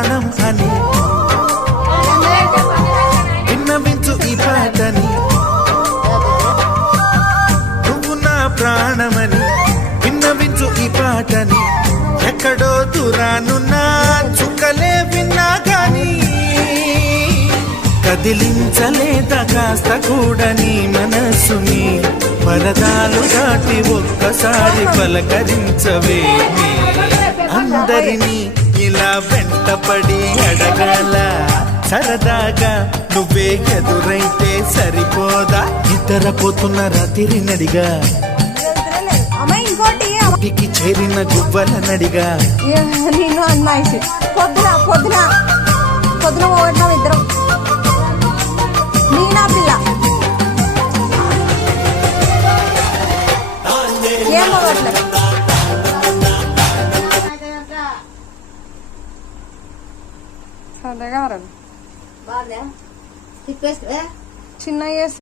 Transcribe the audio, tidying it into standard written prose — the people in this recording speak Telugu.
ప్రాణం అని విన్నవించు ఈ పాటని, నువ్వు నా ప్రాణమని విన్నవించు ఈ పాటని. ఎక్కడో దూరానున్నా చుక్కలే విన్నా గాని కదిలించలేదా కాస్త కూడా నీ మనసుని. పరదాలు దాటి ఒక్కసారి పలకరించవే. అందరినీ ఇలా వెంటపడి అడగాల సరదాగా నువ్వే ఎదురైతే సరిపోదా. నిద్రపోతున్న రాత్రి నడిగా ఇంటికి చేరిన గువ్వల నడిగా నేను అన్నాయి పొద్దున పొద్దున పొద్దున పోగొట్టినాం ఇద్దరం. నేనా పిల్ల ఏం పోగొట్టలేదు. సరదాగా చిన్న